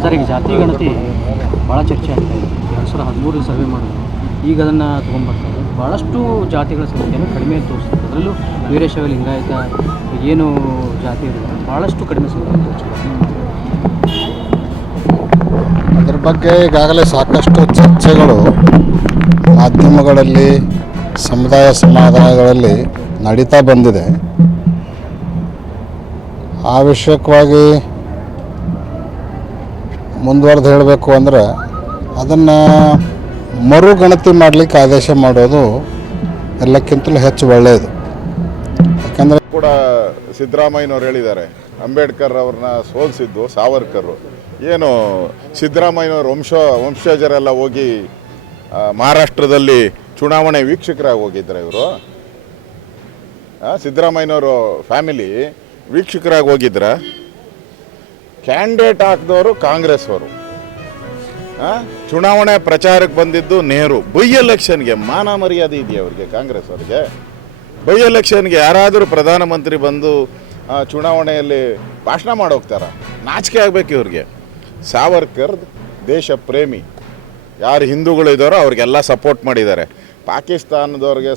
Sir, ಈಗ ಜಾತಿ ಗಣತಿ ಭಾಳ ಚರ್ಚೆ ಆಗ್ತಾ ಇದೆ. 2013 ಸರ್ವೆ ಮಾಡಿದ್ರು, ಈಗ ಅದನ್ನು ತೊಗೊಂಡ್ಬರ್ತಾರೆ. ಭಾಳಷ್ಟು ಜಾತಿಗಳ ಸಂಖ್ಯೆಯನ್ನು ಕಡಿಮೆ ತೋರಿಸ್ತದೆ. ಅದರಲ್ಲೂ ವೀರಶೈವ ಲಿಂಗಾಯತ ಏನು ಜಾತಿ ಇದೆ ಭಾಳಷ್ಟು ಕಡಿಮೆ ಸಂಖ್ಯೆ ತೋರಿಸ್ತದೆ. ಅದ್ರ ಬಗ್ಗೆ ಈಗಾಗಲೇ ಸಾಕಷ್ಟು ಚರ್ಚೆಗಳು ಮಾಧ್ಯಮಗಳಲ್ಲಿ, ಸಮುದಾಯ ಸಮಾಧಾನಗಳಲ್ಲಿ ನಡೀತಾ ಬಂದಿದೆ. ಅವಶ್ಯಕವಾಗಿ ಮುಂದುವರೆದು ಹೇಳಬೇಕು ಅಂದರೆ ಅದನ್ನು ಮರುಗಣತಿ ಮಾಡಲಿಕ್ಕೆ ಆದೇಶ ಮಾಡೋದು ಎಲ್ಲಕ್ಕಿಂತಲೂ ಹೆಚ್ಚು ಒಳ್ಳೆಯದು. ಯಾಕಂದರೆ ಕೂಡ ಸಿದ್ದರಾಮಯ್ಯನವ್ರು ಹೇಳಿದ್ದಾರೆ, ಅಂಬೇಡ್ಕರ್ ಅವ್ರನ್ನ ಸೋಲಿಸಿದ್ದು ಸಾವರ್ಕರು. ಏನು ಸಿದ್ದರಾಮಯ್ಯನವ್ರ ವಂಶಜರೆಲ್ಲ ಹೋಗಿ ಮಹಾರಾಷ್ಟ್ರದಲ್ಲಿ ಚುನಾವಣೆ ವೀಕ್ಷಕರಾಗಿ ಹೋಗಿದ್ದಾರೆ. ಇವರು ಸಿದ್ದರಾಮಯ್ಯನವರು ಫ್ಯಾಮಿಲಿ ವೀಕ್ಷಕರಾಗಿ ಹೋಗಿದ್ರ. ಕ್ಯಾಂಡಿಡೇಟ್ ಹಾಕಿದವರು ಕಾಂಗ್ರೆಸ್ ಅವರು, ಚುನಾವಣೆ ಪ್ರಚಾರಕ್ಕೆ ಬಂದಿದ್ದು ನೆಹರು. ಬೈ ಎಲೆಕ್ಷನ್ಗೆ ಮಾನ ಮರ್ಯಾದೆ ಇದೆಯಾ ಅವ್ರಿಗೆ? ಕಾಂಗ್ರೆಸ್ ಅವರಿಗೆ ಬೈ ಎಲೆಕ್ಷನ್ಗೆ ಯಾರಾದರೂ ಪ್ರಧಾನಮಂತ್ರಿ ಬಂದು ಚುನಾವಣೆಯಲ್ಲಿ ಭಾಷಣ ಮಾಡೋಗ್ತಾರ? ನಾಚಿಕೆ ಆಗಬೇಕು ಇವ್ರಿಗೆ. ಸಾವರ್ಕರ್ ದೇಶ ಪ್ರೇಮಿ, ಯಾರು ಹಿಂದೂಗಳಿದ್ದಾರೋ ಅವ್ರಿಗೆಲ್ಲ ಸಪೋರ್ಟ್ ಮಾಡಿದ್ದಾರೆ. ಪಾಕಿಸ್ತಾನದವ್ರಿಗೆ